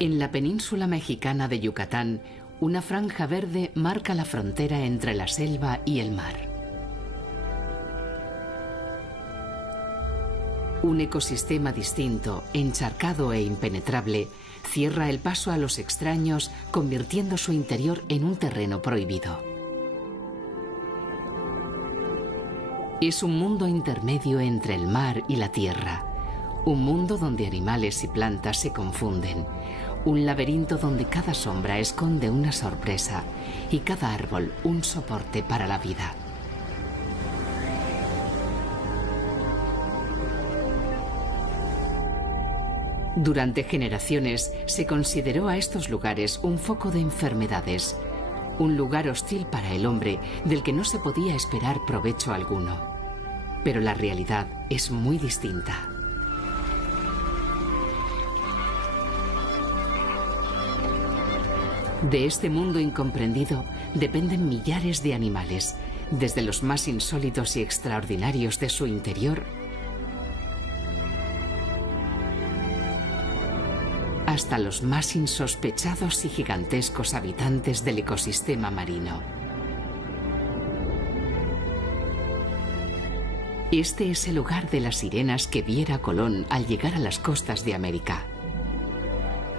En la península mexicana de Yucatán, una franja verde marca la frontera entre la selva y el mar. Un ecosistema distinto, encharcado e impenetrable, cierra el paso a los extraños, convirtiendo su interior en un terreno prohibido. Es un mundo intermedio entre el mar y la tierra, un mundo donde animales y plantas se confunden, un laberinto donde cada sombra esconde una sorpresa y cada árbol un soporte para la vida. Durante generaciones se consideró a estos lugares un foco de enfermedades, un lugar hostil para el hombre del que no se podía esperar provecho alguno. Pero la realidad es muy distinta. De este mundo incomprendido dependen millares de animales, desde los más insólitos y extraordinarios de su interior hasta los más insospechados y gigantescos habitantes del ecosistema marino. Este es el hogar de las sirenas que viera Colón al llegar a las costas de América.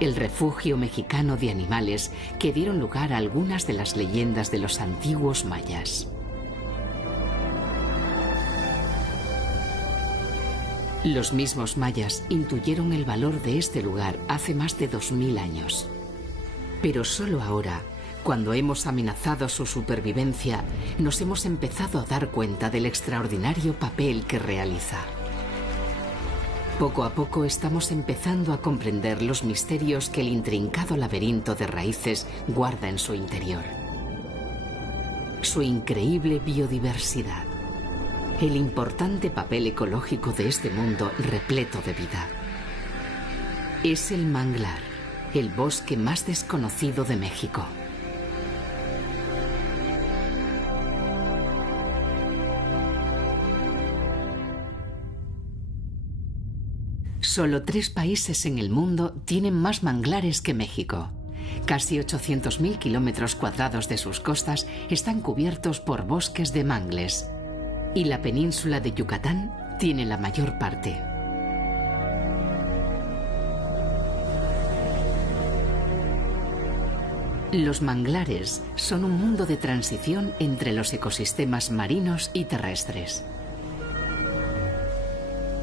El refugio mexicano de animales que dieron lugar a algunas de las leyendas de los antiguos mayas. Los mismos mayas intuyeron el valor de este lugar hace más de 2000 años. Pero solo ahora, cuando hemos amenazado su supervivencia, nos hemos empezado a dar cuenta del extraordinario papel que realiza. Poco a poco estamos empezando a comprender los misterios que el intrincado laberinto de raíces guarda en su interior. Su increíble biodiversidad. El importante papel ecológico de este mundo repleto de vida. Es el manglar, el bosque más desconocido de México. Solo 3 países en el mundo tienen más manglares que México. Casi 800.000 kilómetros cuadrados de sus costas están cubiertos por bosques de mangles. Y la península de Yucatán tiene la mayor parte. Los manglares son un mundo de transición entre los ecosistemas marinos y terrestres.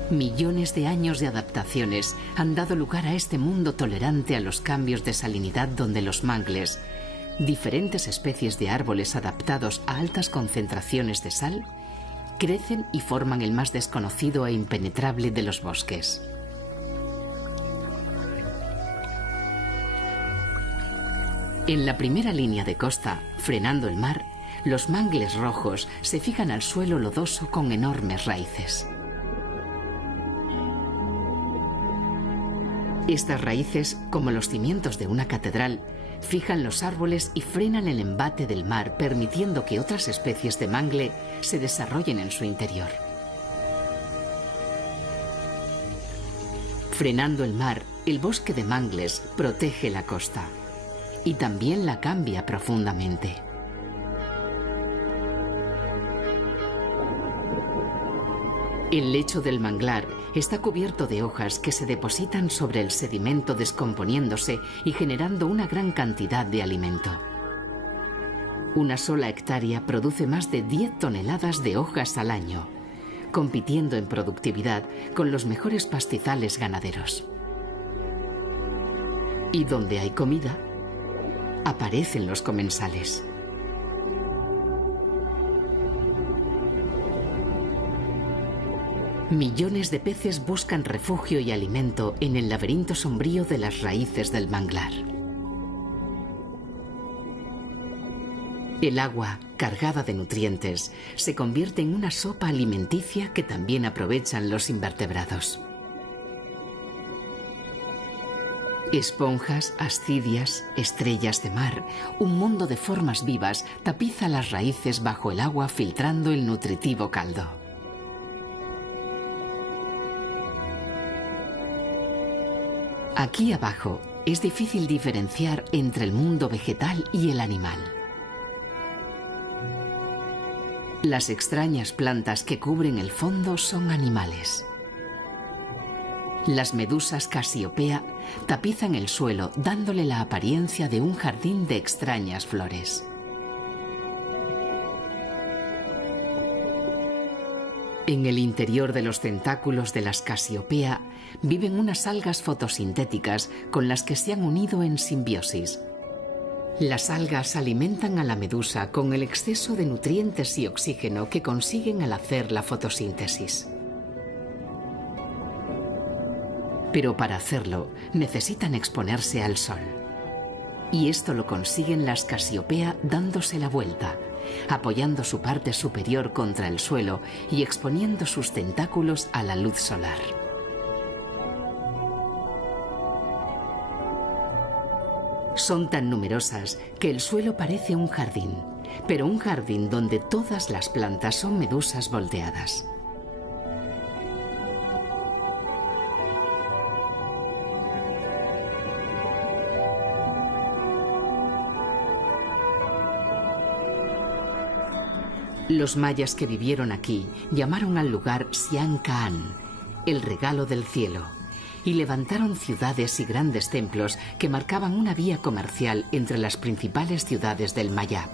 Millones de años de adaptaciones han dado lugar a este mundo tolerante a los cambios de salinidad donde los mangles, diferentes especies de árboles adaptados a altas concentraciones de sal, crecen y forman el más desconocido e impenetrable de los bosques. En la primera línea de costa, frenando el mar, los mangles rojos se fijan al suelo lodoso con enormes raíces. Estas raíces, como los cimientos de una catedral, fijan los árboles y frenan el embate del mar, permitiendo que otras especies de mangle se desarrollen en su interior. Frenando el mar, el bosque de mangles protege la costa y también la cambia profundamente. El lecho del manglar está cubierto de hojas que se depositan sobre el sedimento descomponiéndose y generando una gran cantidad de alimento. Una sola hectárea produce más de 10 toneladas de hojas al año, compitiendo en productividad con los mejores pastizales ganaderos. Y donde hay comida, aparecen los comensales. Millones de peces buscan refugio y alimento en el laberinto sombrío de las raíces del manglar. El agua, cargada de nutrientes, se convierte en una sopa alimenticia que también aprovechan los invertebrados. Esponjas, ascidias, estrellas de mar, un mundo de formas vivas tapiza las raíces bajo el agua filtrando el nutritivo caldo. Aquí abajo, es difícil diferenciar entre el mundo vegetal y el animal. Las extrañas plantas que cubren el fondo son animales. Las medusas Casiopea tapizan el suelo, dándole la apariencia de un jardín de extrañas flores. En el interior de los tentáculos de las Casiopea viven unas algas fotosintéticas con las que se han unido en simbiosis. Las algas alimentan a la medusa con el exceso de nutrientes y oxígeno que consiguen al hacer la fotosíntesis. Pero para hacerlo necesitan exponerse al sol. Y esto lo consiguen las Casiopea dándose la vuelta, apoyando su parte superior contra el suelo y exponiendo sus tentáculos a la luz solar. Son tan numerosas que el suelo parece un jardín, pero un jardín donde todas las plantas son medusas volteadas. Los mayas que vivieron aquí llamaron al lugar Xian Kaan, el regalo del cielo, y levantaron ciudades y grandes templos que marcaban una vía comercial entre las principales ciudades del Maya.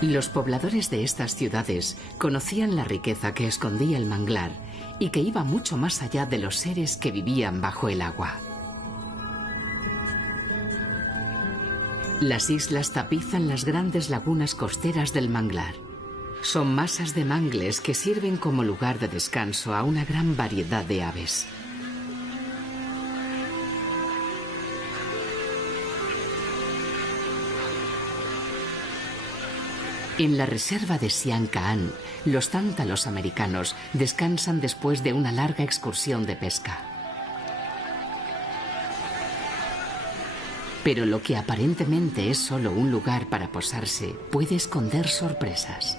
Los pobladores de estas ciudades conocían la riqueza que escondía el manglar y que iba mucho más allá de los seres que vivían bajo el agua. Las islas tapizan las grandes lagunas costeras del manglar. Son masas de mangles que sirven como lugar de descanso a una gran variedad de aves. En la reserva de Xian Kaan, los tántalos americanos descansan después de una larga excursión de pesca. Pero lo que aparentemente es solo un lugar para posarse puede esconder sorpresas.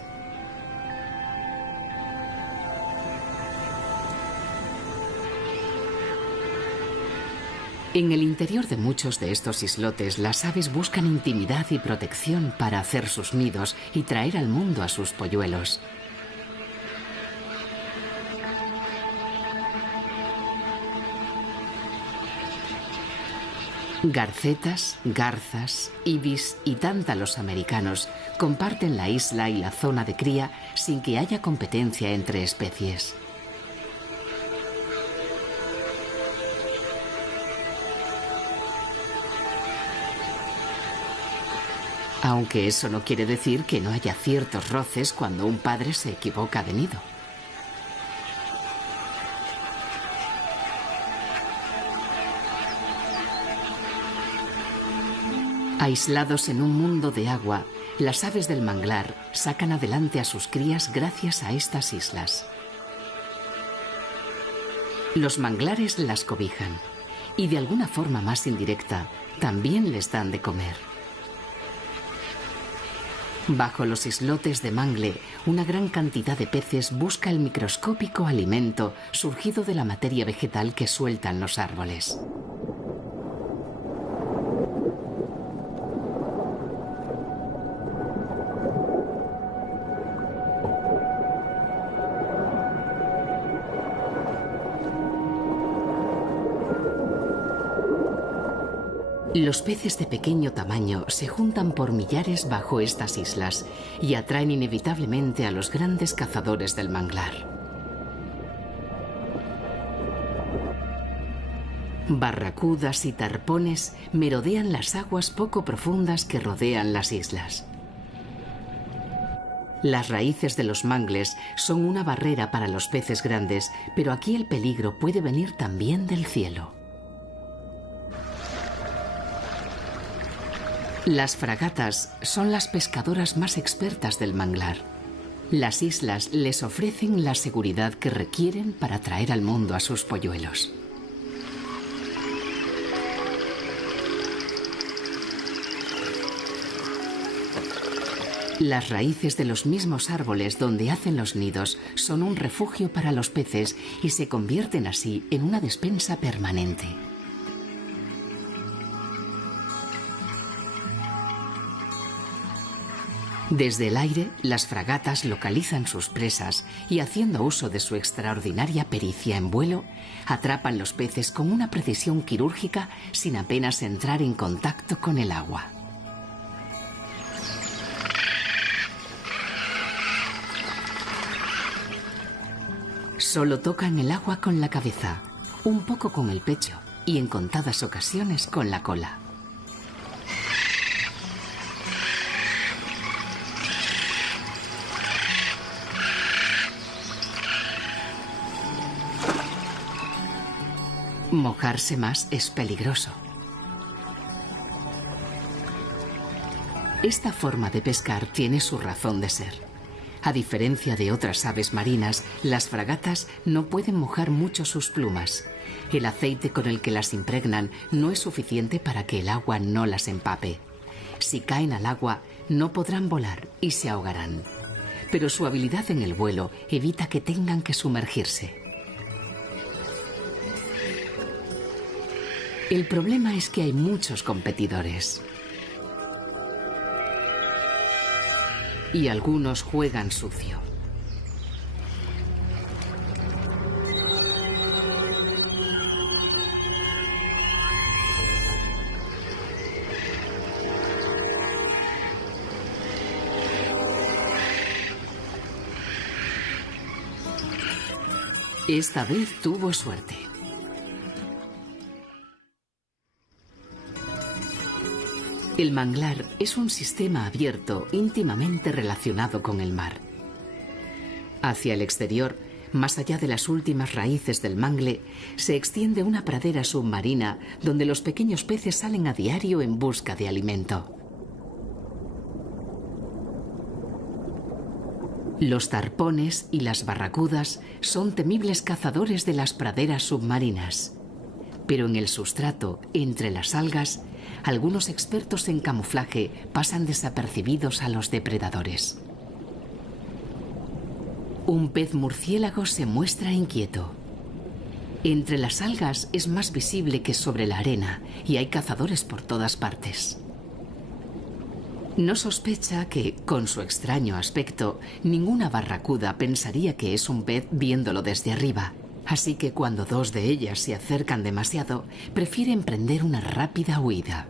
En el interior de muchos de estos islotes, las aves buscan intimidad y protección para hacer sus nidos y traer al mundo a sus polluelos. Garcetas, garzas, ibis y tántalos americanos comparten la isla y la zona de cría sin que haya competencia entre especies. Aunque eso no quiere decir que no haya ciertos roces cuando un padre se equivoca de nido. Aislados en un mundo de agua, las aves del manglar sacan adelante a sus crías gracias a estas islas. Los manglares las cobijan y de alguna forma más indirecta también les dan de comer. Bajo los islotes de mangle, una gran cantidad de peces busca el microscópico alimento surgido de la materia vegetal que sueltan los árboles. Los peces de pequeño tamaño se juntan por millares bajo estas islas y atraen inevitablemente a los grandes cazadores del manglar. Barracudas y tarpones merodean las aguas poco profundas que rodean las islas. Las raíces de los mangles son una barrera para los peces grandes, pero aquí el peligro puede venir también del cielo. Las fragatas son las pescadoras más expertas del manglar. Las islas les ofrecen la seguridad que requieren para traer al mundo a sus polluelos. Las raíces de los mismos árboles donde hacen los nidos son un refugio para los peces y se convierten así en una despensa permanente. Desde el aire, las fragatas localizan sus presas y, haciendo uso de su extraordinaria pericia en vuelo, atrapan los peces con una precisión quirúrgica sin apenas entrar en contacto con el agua. Solo tocan el agua con la cabeza, un poco con el pecho y en contadas ocasiones con la cola. Mojarse más es peligroso. Esta forma de pescar tiene su razón de ser. A diferencia de otras aves marinas, las fragatas no pueden mojar mucho sus plumas. El aceite con el que las impregnan no es suficiente para que el agua no las empape. Si caen al agua, no podrán volar y se ahogarán. Pero su habilidad en el vuelo evita que tengan que sumergirse. El problema es que hay muchos competidores. Y algunos juegan sucio. Esta vez tuvo suerte. El manglar es un sistema abierto íntimamente relacionado con el mar. Hacia el exterior, más allá de las últimas raíces del mangle, se extiende una pradera submarina donde los pequeños peces salen a diario en busca de alimento. Los tarpones y las barracudas son temibles cazadores de las praderas submarinas. Pero en el sustrato, entre las algas, algunos expertos en camuflaje pasan desapercibidos a los depredadores. Un pez murciélago se muestra inquieto. Entre las algas es más visible que sobre la arena y hay cazadores por todas partes. No sospecha que, con su extraño aspecto, ninguna barracuda pensaría que es un pez viéndolo desde arriba. Así que cuando dos de ellas se acercan demasiado, prefiere emprender una rápida huida.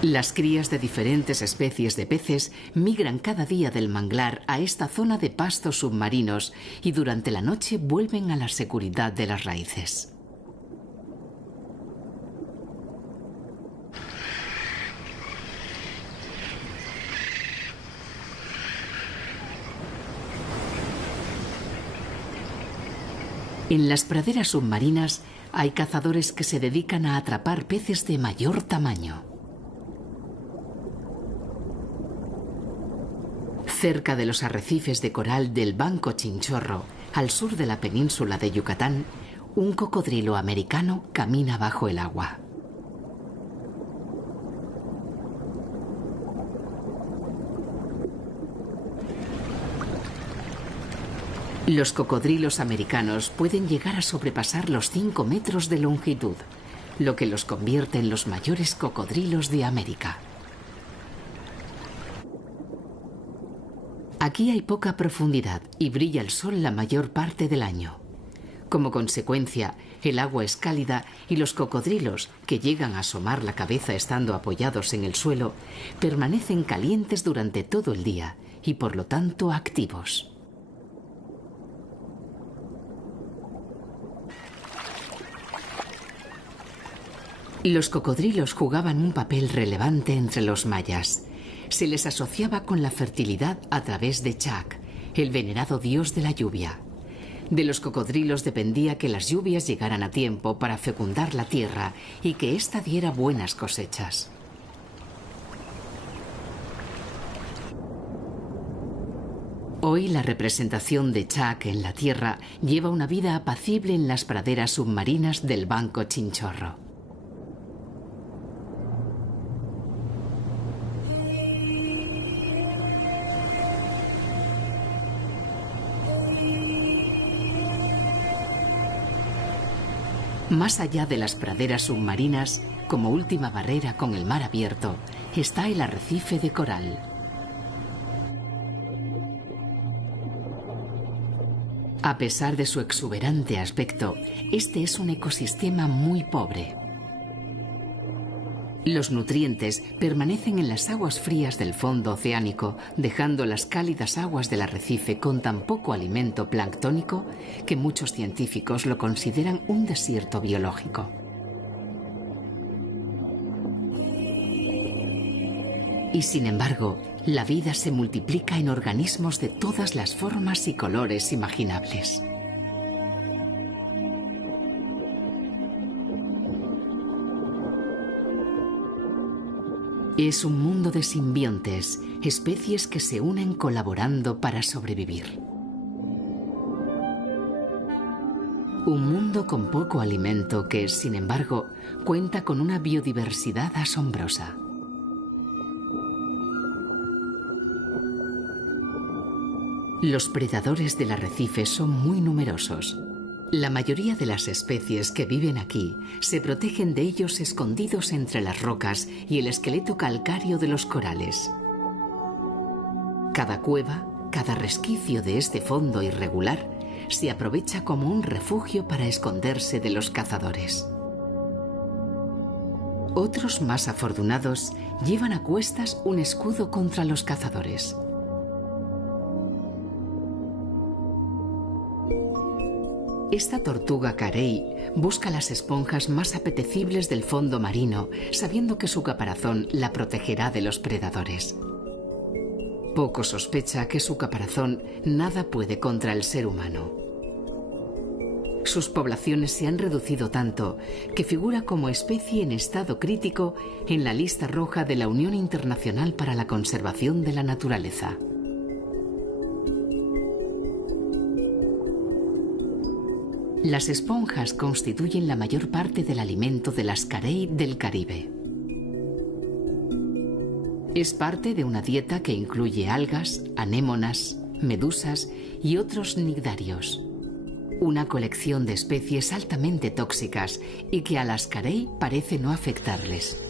Las crías de diferentes especies de peces migran cada día del manglar a esta zona de pastos submarinos y durante la noche vuelven a la seguridad de las raíces. En las praderas submarinas hay cazadores que se dedican a atrapar peces de mayor tamaño. Cerca de los arrecifes de coral del Banco Chinchorro, al sur de la península de Yucatán, un cocodrilo americano camina bajo el agua. Los cocodrilos americanos pueden llegar a sobrepasar los 5 metros de longitud, lo que los convierte en los mayores cocodrilos de América. Aquí hay poca profundidad y brilla el sol la mayor parte del año. Como consecuencia, el agua es cálida y los cocodrilos, que llegan a asomar la cabeza estando apoyados en el suelo, permanecen calientes durante todo el día y por lo tanto activos. Los cocodrilos jugaban un papel relevante entre los mayas. Se les asociaba con la fertilidad a través de Chac, el venerado dios de la lluvia. De los cocodrilos dependía que las lluvias llegaran a tiempo para fecundar la tierra y que ésta diera buenas cosechas. Hoy la representación de Chac en la tierra lleva una vida apacible en las praderas submarinas del Banco Chinchorro. Más allá de las praderas submarinas, como última barrera con el mar abierto, está el arrecife de coral. A pesar de su exuberante aspecto, este es un ecosistema muy pobre. Los nutrientes permanecen en las aguas frías del fondo oceánico, dejando las cálidas aguas del arrecife con tan poco alimento planctónico que muchos científicos lo consideran un desierto biológico. Y sin embargo, la vida se multiplica en organismos de todas las formas y colores imaginables. Es un mundo de simbiontes, especies que se unen colaborando para sobrevivir. Un mundo con poco alimento que, sin embargo, cuenta con una biodiversidad asombrosa. Los predadores del arrecife son muy numerosos. La mayoría de las especies que viven aquí se protegen de ellos escondidos entre las rocas y el esqueleto calcáreo de los corales. Cada cueva, cada resquicio de este fondo irregular, se aprovecha como un refugio para esconderse de los cazadores. Otros más afortunados llevan a cuestas un escudo contra los cazadores. Esta tortuga carey busca las esponjas más apetecibles del fondo marino, sabiendo que su caparazón la protegerá de los predadores. Poco sospecha que su caparazón nada puede contra el ser humano. Sus poblaciones se han reducido tanto que figura como especie en estado crítico en la lista roja de la Unión Internacional para la Conservación de la Naturaleza. Las esponjas constituyen la mayor parte del alimento de las carey del Caribe. Es parte de una dieta que incluye algas, anémonas, medusas y otros cnidarios. Una colección de especies altamente tóxicas y que a las carey parece no afectarles.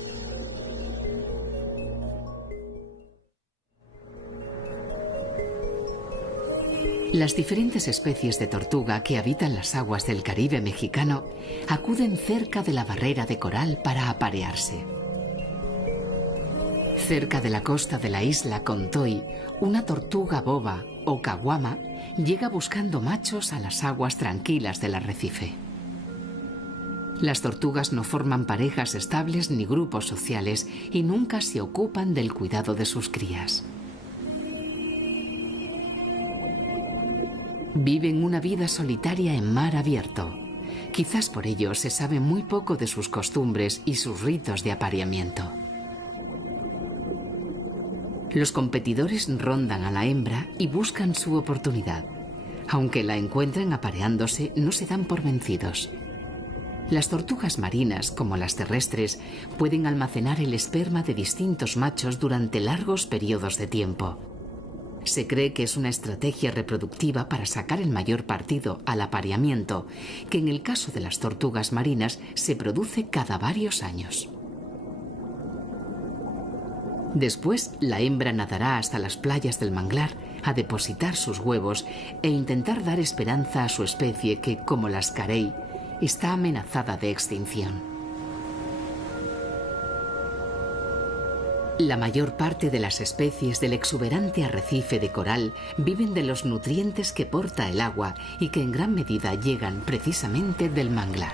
Las diferentes especies de tortuga que habitan las aguas del Caribe mexicano acuden cerca de la barrera de coral para aparearse. Cerca de la costa de la isla Contoy, una tortuga boba o caguama llega buscando machos a las aguas tranquilas del arrecife. Las tortugas no forman parejas estables ni grupos sociales y nunca se ocupan del cuidado de sus crías. Viven una vida solitaria en mar abierto. Quizás por ello se sabe muy poco de sus costumbres y sus ritos de apareamiento. Los competidores rondan a la hembra y buscan su oportunidad. Aunque la encuentren apareándose, no se dan por vencidos. Las tortugas marinas, como las terrestres, pueden almacenar el esperma de distintos machos durante largos periodos de tiempo. Se cree que es una estrategia reproductiva para sacar el mayor partido al apareamiento, que en el caso de las tortugas marinas se produce cada varios años. Después, la hembra nadará hasta las playas del manglar a depositar sus huevos e intentar dar esperanza a su especie que, como las carey, está amenazada de extinción. La mayor parte de las especies del exuberante arrecife de coral viven de los nutrientes que porta el agua y que en gran medida llegan precisamente del manglar.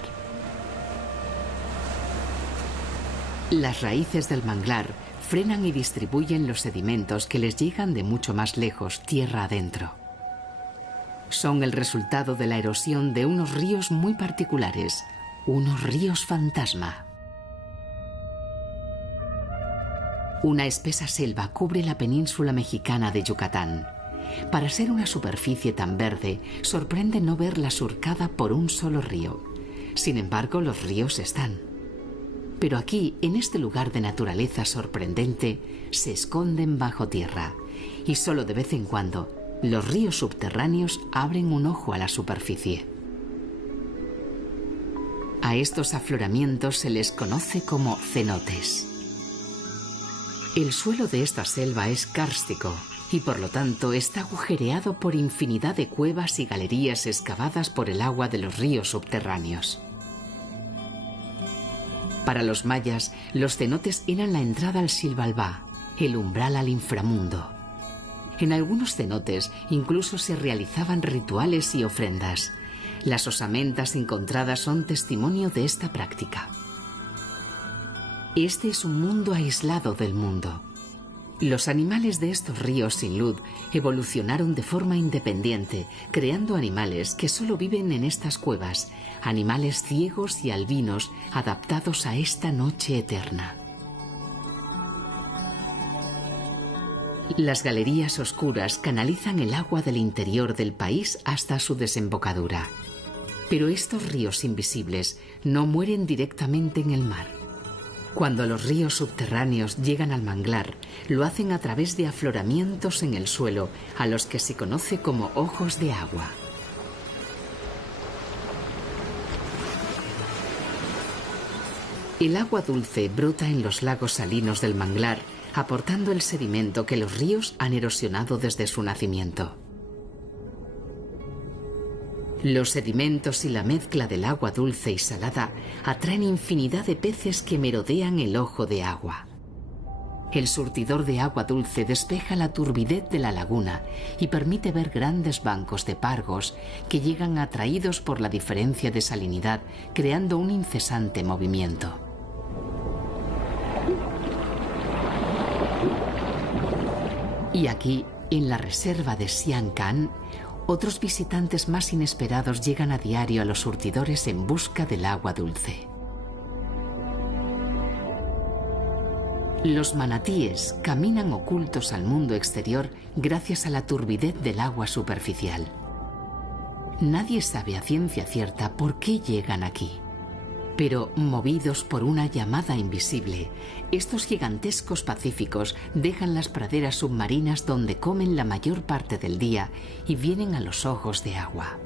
Las raíces del manglar frenan y distribuyen los sedimentos que les llegan de mucho más lejos, tierra adentro. Son el resultado de la erosión de unos ríos muy particulares, unos ríos fantasma. Una espesa selva cubre la península mexicana de Yucatán. Para ser una superficie tan verde, sorprende no verla surcada por un solo río. Sin embargo, los ríos están. Pero aquí, en este lugar de naturaleza sorprendente, se esconden bajo tierra. Y solo de vez en cuando, los ríos subterráneos abren un ojo a la superficie. A estos afloramientos se les conoce como cenotes. El suelo de esta selva es kárstico y por lo tanto está agujereado por infinidad de cuevas y galerías excavadas por el agua de los ríos subterráneos. Para los mayas, los cenotes eran la entrada al Xibalbá, el umbral al inframundo. En algunos cenotes incluso se realizaban rituales y ofrendas. Las osamentas encontradas son testimonio de esta práctica. Este es un mundo aislado del mundo. Los animales de estos ríos sin luz evolucionaron de forma independiente, creando animales que solo viven en estas cuevas, animales ciegos y albinos adaptados a esta noche eterna. Las galerías oscuras canalizan el agua del interior del país hasta su desembocadura. Pero estos ríos invisibles no mueren directamente en el mar. Cuando los ríos subterráneos llegan al manglar, lo hacen a través de afloramientos en el suelo, a los que se conoce como ojos de agua. El agua dulce brota en los lagos salinos del manglar, aportando el sedimento que los ríos han erosionado desde su nacimiento. Los sedimentos y la mezcla del agua dulce y salada atraen infinidad de peces que merodean el ojo de agua. El surtidor de agua dulce despeja la turbidez de la laguna y permite ver grandes bancos de pargos que llegan atraídos por la diferencia de salinidad, creando un incesante movimiento. Y aquí, en la reserva de Sian Ka'an, otros visitantes más inesperados llegan a diario a los surtidores en busca del agua dulce. Los manatíes caminan ocultos al mundo exterior gracias a la turbidez del agua superficial. Nadie sabe a ciencia cierta por qué llegan aquí. Pero, movidos por una llamada invisible, estos gigantescos pacíficos dejan las praderas submarinas donde comen la mayor parte del día y vienen a los ojos de agua.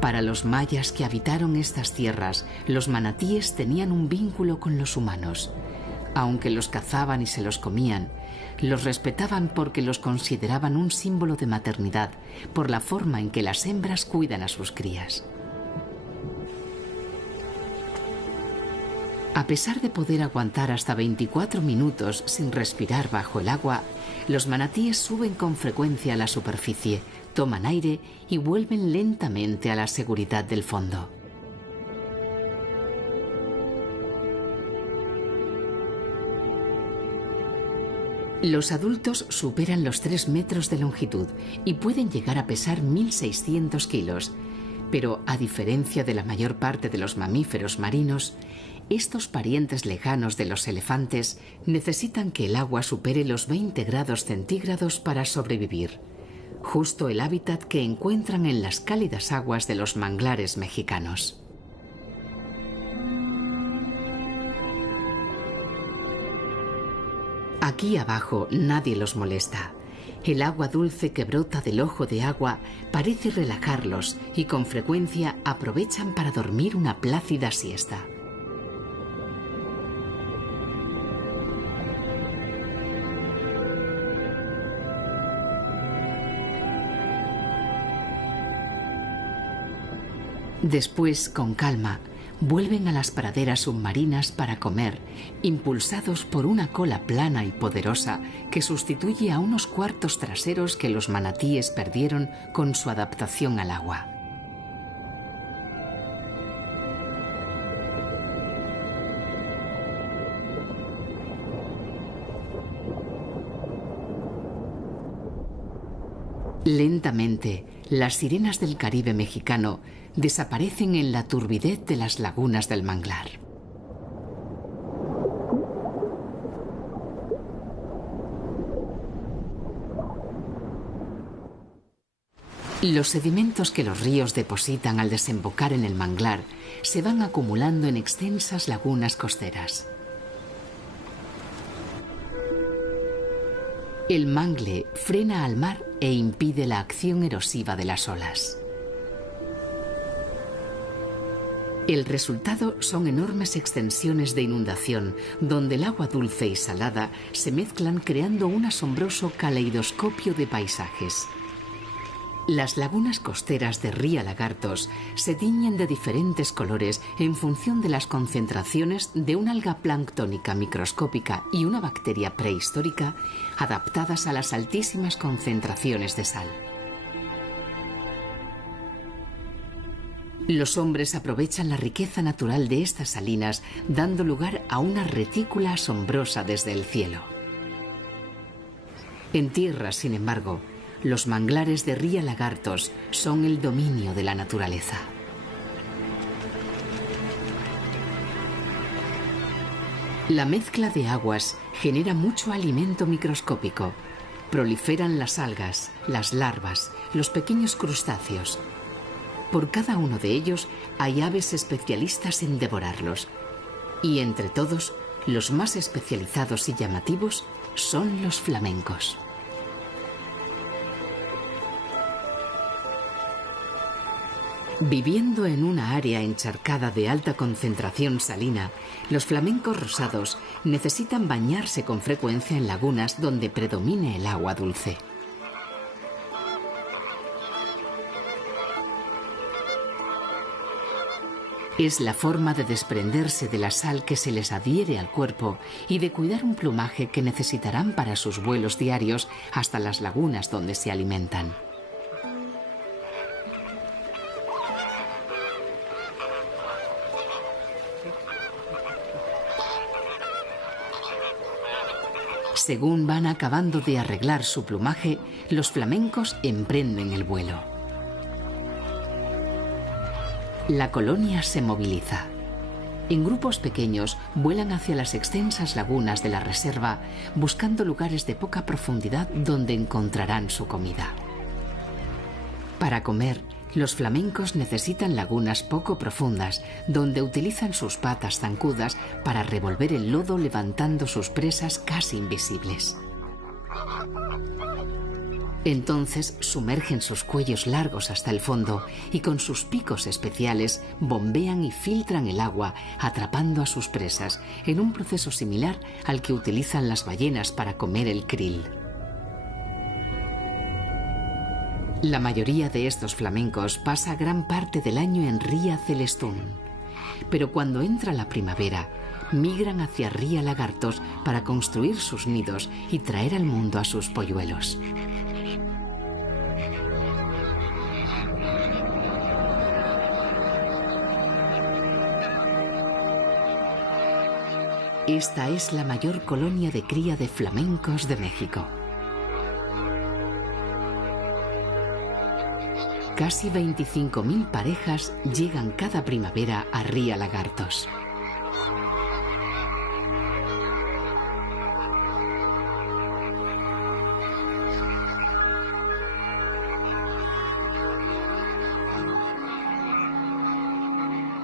Para los mayas que habitaron estas tierras, los manatíes tenían un vínculo con los humanos. Aunque los cazaban y se los comían, los respetaban porque los consideraban un símbolo de maternidad, por la forma en que las hembras cuidan a sus crías. A pesar de poder aguantar hasta 24 minutos sin respirar bajo el agua, los manatíes suben con frecuencia a la superficie, toman aire y vuelven lentamente a la seguridad del fondo. Los adultos superan los 3 metros de longitud y pueden llegar a pesar 1.600 kilos, pero a diferencia de la mayor parte de los mamíferos marinos, estos parientes lejanos de los elefantes necesitan que el agua supere los 20 grados centígrados para sobrevivir, justo el hábitat que encuentran en las cálidas aguas de los manglares mexicanos. Aquí abajo nadie los molesta. El agua dulce que brota del ojo de agua parece relajarlos y con frecuencia aprovechan para dormir una plácida siesta. Después, con calma, vuelven a las praderas submarinas para comer, impulsados por una cola plana y poderosa que sustituye a unos cuartos traseros que los manatíes perdieron con su adaptación al agua. Lentamente, las sirenas del Caribe mexicano desaparecen en la turbidez de las lagunas del manglar. Los sedimentos que los ríos depositan al desembocar en el manglar se van acumulando en extensas lagunas costeras. El mangle frena al mar e impide la acción erosiva de las olas. El resultado son enormes extensiones de inundación, donde el agua dulce y salada se mezclan creando un asombroso caleidoscopio de paisajes. Las lagunas costeras de Ría Lagartos se tiñen de diferentes colores en función de las concentraciones de una alga planctónica microscópica y una bacteria prehistórica adaptadas a las altísimas concentraciones de sal. Los hombres aprovechan la riqueza natural de estas salinas, dando lugar a una retícula asombrosa desde el cielo. En tierra, sin embargo, los manglares de Ría Lagartos son el dominio de la naturaleza. La mezcla de aguas genera mucho alimento microscópico. Proliferan las algas, las larvas, los pequeños crustáceos. Por cada uno de ellos hay aves especialistas en devorarlos. Y entre todos, los más especializados y llamativos son los flamencos. Viviendo en una área encharcada de alta concentración salina, los flamencos rosados necesitan bañarse con frecuencia en lagunas donde predomine el agua dulce. Es la forma de desprenderse de la sal que se les adhiere al cuerpo y de cuidar un plumaje que necesitarán para sus vuelos diarios hasta las lagunas donde se alimentan. Según van acabando de arreglar su plumaje, los flamencos emprenden el vuelo. La colonia se moviliza. En grupos pequeños vuelan hacia las extensas lagunas de la reserva, buscando lugares de poca profundidad donde encontrarán su comida. Para comer, los flamencos necesitan lagunas poco profundas, donde utilizan sus patas zancudas para revolver el lodo levantando sus presas casi invisibles. Entonces sumergen sus cuellos largos hasta el fondo y con sus picos especiales bombean y filtran el agua, atrapando a sus presas, en un proceso similar al que utilizan las ballenas para comer el krill. La mayoría de estos flamencos pasa gran parte del año en Ría Celestún, pero cuando entra la primavera, migran hacia Ría Lagartos para construir sus nidos y traer al mundo a sus polluelos. Esta es la mayor colonia de cría de flamencos de México. Casi 25.000 parejas llegan cada primavera a Ría Lagartos.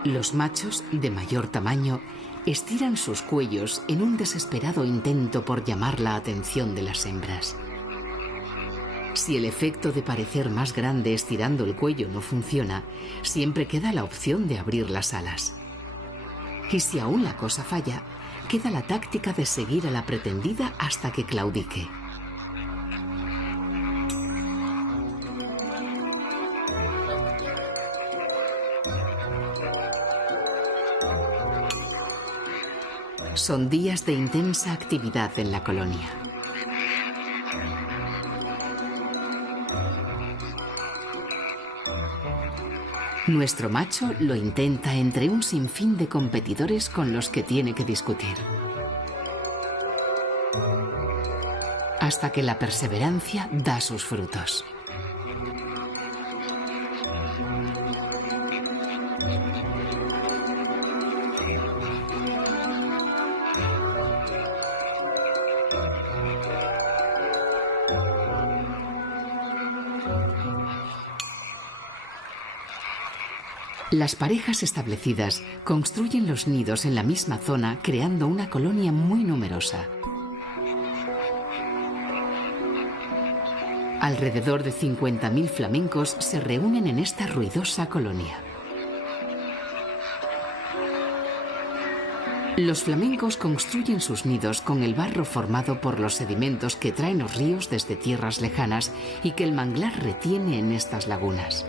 Los machos, de mayor tamaño, estiran sus cuellos en un desesperado intento por llamar la atención de las hembras. Si el efecto de parecer más grande estirando el cuello no funciona, siempre queda la opción de abrir las alas. Y si aún la cosa falla, queda la táctica de seguir a la pretendida hasta que claudique. Son días de intensa actividad en la colonia. Nuestro macho lo intenta entre un sinfín de competidores con los que tiene que discutir. Hasta que la perseverancia da sus frutos. Las parejas establecidas construyen los nidos en la misma zona, creando una colonia muy numerosa. Alrededor de 50.000 flamencos se reúnen en esta ruidosa colonia. Los flamencos construyen sus nidos con el barro formado por los sedimentos que traen los ríos desde tierras lejanas y que el manglar retiene en estas lagunas.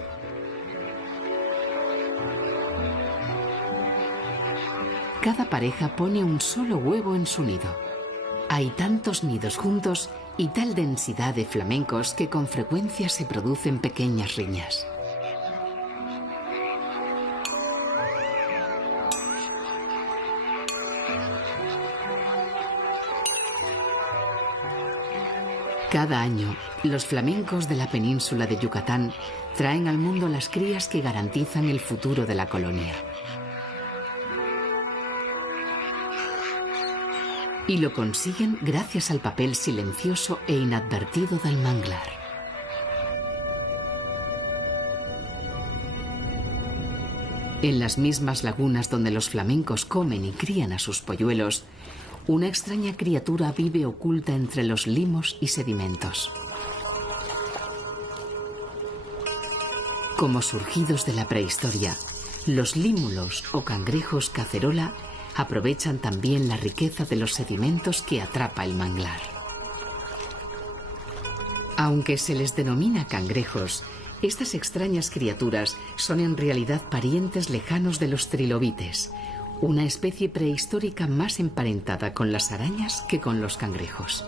Cada pareja pone un solo huevo en su nido. Hay tantos nidos juntos y tal densidad de flamencos que con frecuencia se producen pequeñas riñas. Cada año, los flamencos de la península de Yucatán traen al mundo las crías que garantizan el futuro de la colonia. Y lo consiguen gracias al papel silencioso e inadvertido del manglar. En las mismas lagunas donde los flamencos comen y crían a sus polluelos, una extraña criatura vive oculta entre los limos y sedimentos. Como surgidos de la prehistoria, los límulos o cangrejos cacerola aprovechan también la riqueza de los sedimentos que atrapa el manglar. Aunque se les denomina cangrejos, estas extrañas criaturas son en realidad parientes lejanos de los trilobites, una especie prehistórica más emparentada con las arañas que con los cangrejos.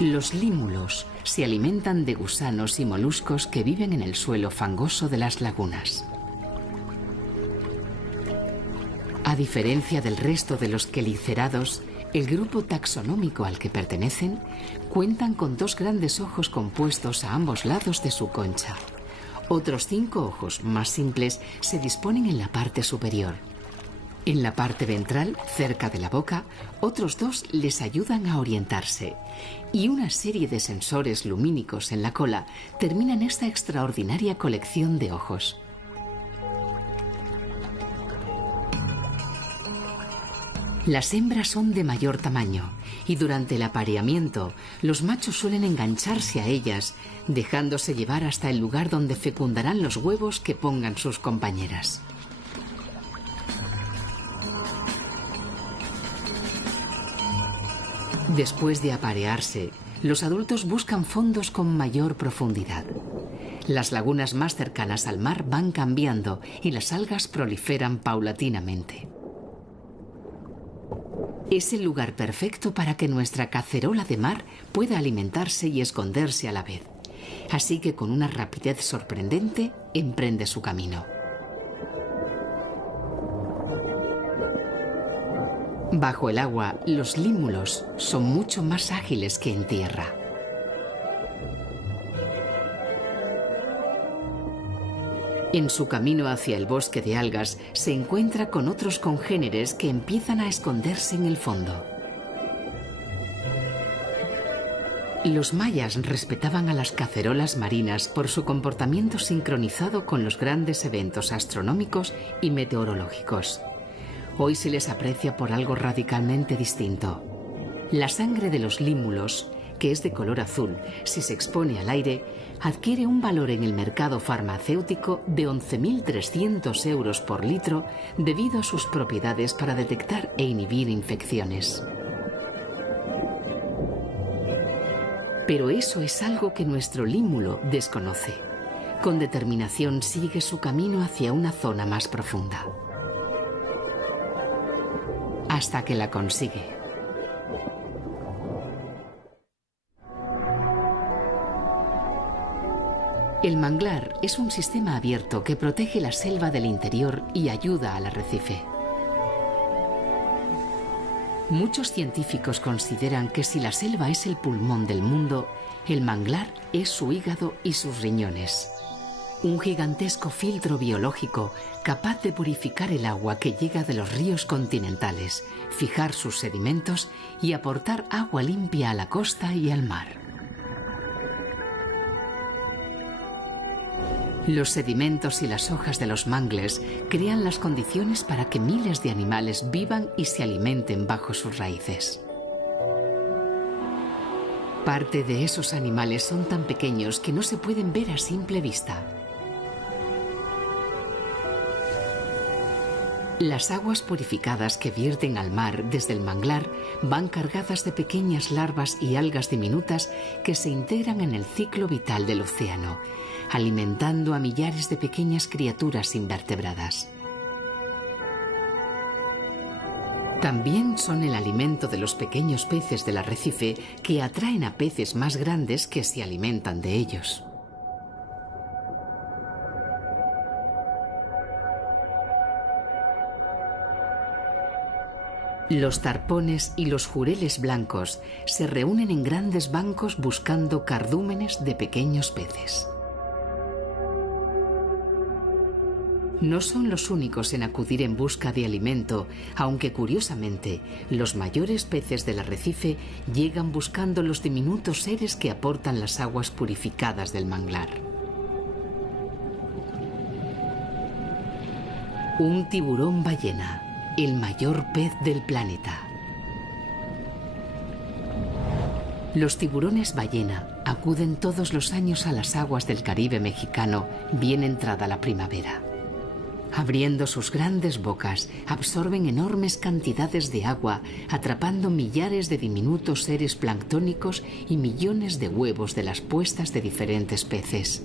Los límulos se alimentan de gusanos y moluscos que viven en el suelo fangoso de las lagunas. A diferencia del resto de los quelicerados, el grupo taxonómico al que pertenecen cuentan con 2 grandes ojos compuestos a ambos lados de su concha. Otros 5 ojos más simples se disponen en la parte superior. En la parte ventral, cerca de la boca, otros 2 les ayudan a orientarse. Y una serie de sensores lumínicos en la cola terminan esta extraordinaria colección de ojos. Las hembras son de mayor tamaño y durante el apareamiento los machos suelen engancharse a ellas, dejándose llevar hasta el lugar donde fecundarán los huevos que pongan sus compañeras. Después de aparearse, los adultos buscan fondos con mayor profundidad. Las lagunas más cercanas al mar van cambiando y las algas proliferan paulatinamente. Es el lugar perfecto para que nuestra cacerola de mar pueda alimentarse y esconderse a la vez. Así que con una rapidez sorprendente emprende su camino. Bajo el agua, los límulos son mucho más ágiles que en tierra. En su camino hacia el bosque de algas se encuentra con otros congéneres que empiezan a esconderse en el fondo. Los mayas respetaban a las cacerolas marinas por su comportamiento sincronizado con los grandes eventos astronómicos y meteorológicos. Hoy se les aprecia por algo radicalmente distinto. La sangre de los límulos, que es de color azul, si se expone al aire, adquiere un valor en el mercado farmacéutico de 11.300 euros por litro debido a sus propiedades para detectar e inhibir infecciones. Pero eso es algo que nuestro límulo desconoce. Con determinación sigue su camino hacia una zona más profunda. Hasta que la consigue. El manglar es un sistema abierto que protege la selva del interior y ayuda al arrecife. Muchos científicos consideran que si la selva es el pulmón del mundo, el manglar es su hígado y sus riñones. Un gigantesco filtro biológico capaz de purificar el agua que llega de los ríos continentales, fijar sus sedimentos y aportar agua limpia a la costa y al mar. Los sedimentos y las hojas de los mangles crean las condiciones para que miles de animales vivan y se alimenten bajo sus raíces. Parte de esos animales son tan pequeños que no se pueden ver a simple vista. Las aguas purificadas que vierten al mar desde el manglar van cargadas de pequeñas larvas y algas diminutas que se integran en el ciclo vital del océano, alimentando a millares de pequeñas criaturas invertebradas. También son el alimento de los pequeños peces del arrecife que atraen a peces más grandes que se alimentan de ellos. Los tarpones y los jureles blancos se reúnen en grandes bancos buscando cardúmenes de pequeños peces. No son los únicos en acudir en busca de alimento, aunque curiosamente, los mayores peces del arrecife llegan buscando los diminutos seres que aportan las aguas purificadas del manglar. Un tiburón ballena, el mayor pez del planeta. Los tiburones ballena acuden todos los años a las aguas del Caribe mexicano, bien entrada la primavera. Abriendo sus grandes bocas, absorben enormes cantidades de agua, atrapando millares de diminutos seres planctónicos y millones de huevos de las puestas de diferentes peces.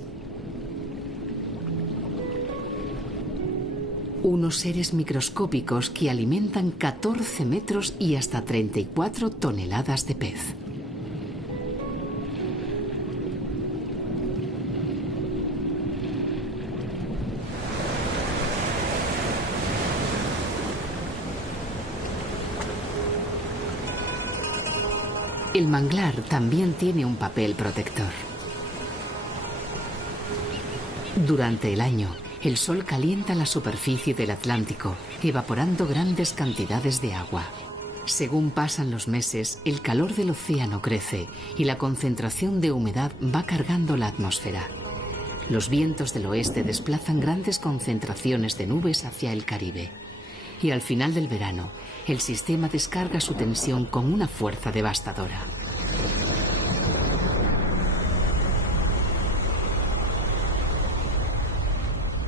Unos seres microscópicos que alimentan 14 metros y hasta 34 toneladas de pez. El manglar también tiene un papel protector. Durante el año, el sol calienta la superficie del Atlántico, evaporando grandes cantidades de agua. Según pasan los meses, el calor del océano crece y la concentración de humedad va cargando la atmósfera. Los vientos del oeste desplazan grandes concentraciones de nubes hacia el Caribe. Y al final del verano, el sistema descarga su tensión con una fuerza devastadora.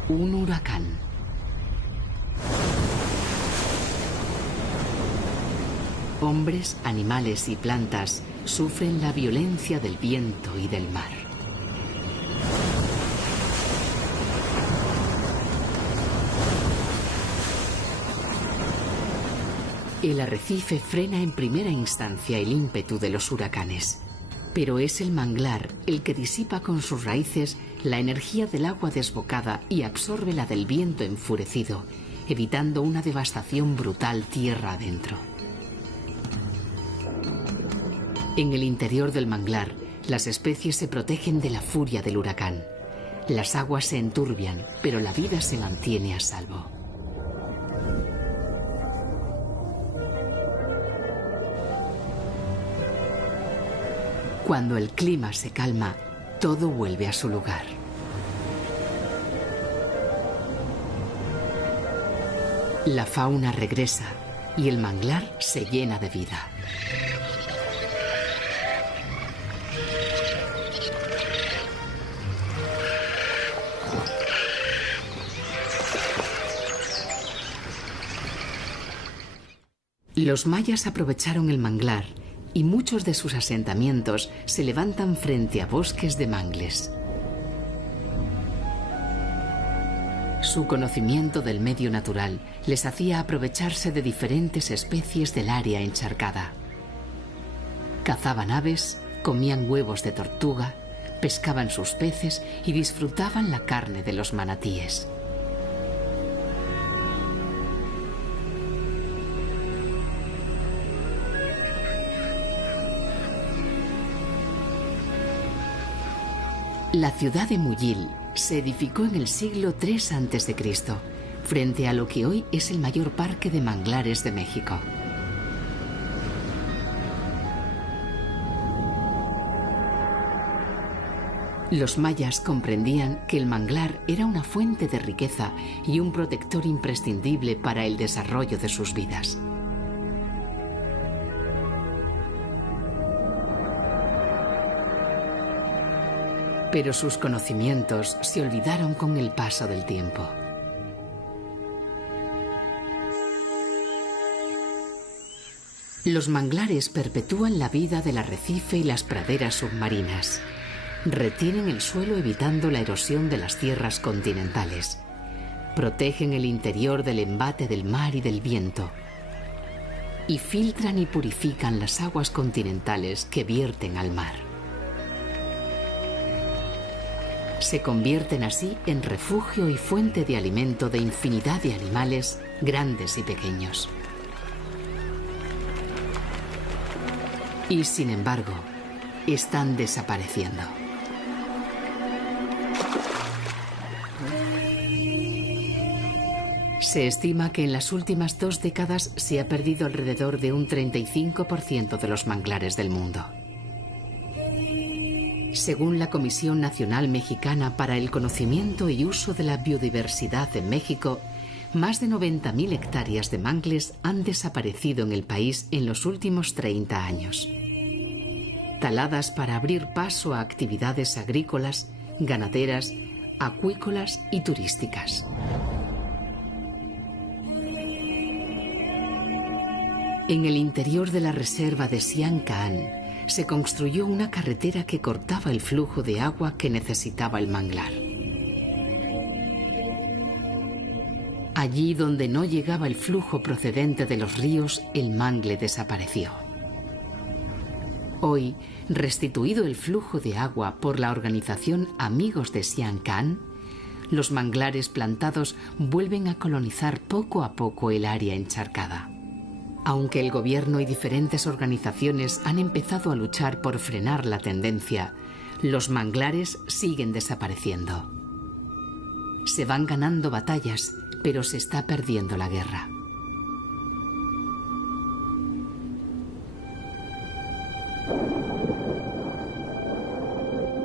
Un huracán. Hombres, animales y plantas sufren la violencia del viento y del mar. El arrecife frena en primera instancia el ímpetu de los huracanes, pero es el manglar el que disipa con sus raíces la energía del agua desbocada y absorbe la del viento enfurecido, evitando una devastación brutal tierra adentro. En el interior del manglar, las especies se protegen de la furia del huracán. Las aguas se enturbian, pero la vida se mantiene a salvo. Cuando el clima se calma, todo vuelve a su lugar. La fauna regresa y el manglar se llena de vida. Los mayas aprovecharon el manglar y muchos de sus asentamientos se levantan frente a bosques de mangles. Su conocimiento del medio natural les hacía aprovecharse de diferentes especies del área encharcada. Cazaban aves, comían huevos de tortuga, pescaban sus peces y disfrutaban la carne de los manatíes. La ciudad de Muyil se edificó en el siglo III a.C., frente a lo que hoy es el mayor parque de manglares de México. Los mayas comprendían que el manglar era una fuente de riqueza y un protector imprescindible para el desarrollo de sus vidas. Pero sus conocimientos se olvidaron con el paso del tiempo. Los manglares perpetúan la vida del arrecife y las praderas submarinas. Retienen el suelo evitando la erosión de las tierras continentales. Protegen el interior del embate del mar y del viento. Y filtran y purifican las aguas continentales que vierten al mar. Se convierten así en refugio y fuente de alimento de infinidad de animales, grandes y pequeños. Y sin embargo, están desapareciendo. Se estima que en las últimas 2 décadas se ha perdido alrededor de un 35% de los manglares del mundo. Según la Comisión Nacional Mexicana para el Conocimiento y Uso de la Biodiversidad en México, más de 90.000 hectáreas de mangles han desaparecido en el país en los últimos 30 años. Taladas para abrir paso a actividades agrícolas, ganaderas, acuícolas y turísticas. En el interior de la reserva de Sian-Caan se construyó una carretera que cortaba el flujo de agua que necesitaba el manglar. Allí donde no llegaba el flujo procedente de los ríos, el mangle desapareció. Hoy, restituido el flujo de agua por la organización Amigos de Sian-Caan, los manglares plantados vuelven a colonizar poco a poco el área encharcada. Aunque el gobierno y diferentes organizaciones han empezado a luchar por frenar la tendencia, los manglares siguen desapareciendo. Se van ganando batallas, pero se está perdiendo la guerra.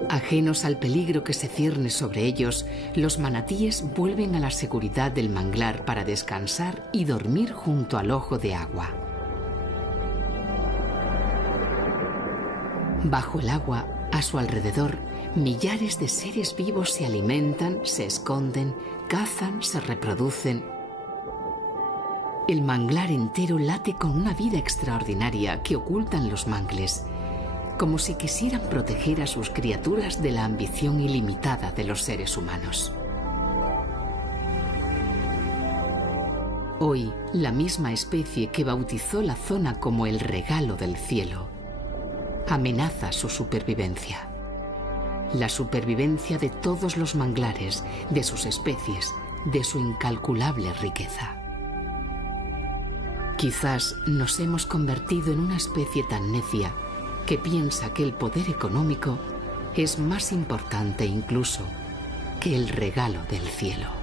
Ajenos al peligro que se cierne sobre ellos, los manatíes vuelven a la seguridad del manglar para descansar y dormir junto al ojo de agua. Bajo el agua, a su alrededor, millares de seres vivos se alimentan, se esconden, cazan, se reproducen. El manglar entero late con una vida extraordinaria que ocultan los mangles, como si quisieran proteger a sus criaturas de la ambición ilimitada de los seres humanos. Hoy, la misma especie que bautizó la zona como el regalo del cielo, amenaza su supervivencia. La supervivencia de todos los manglares, de sus especies, de su incalculable riqueza. Quizás nos hemos convertido en una especie tan necia que piensa que el poder económico es más importante incluso que el regalo del cielo.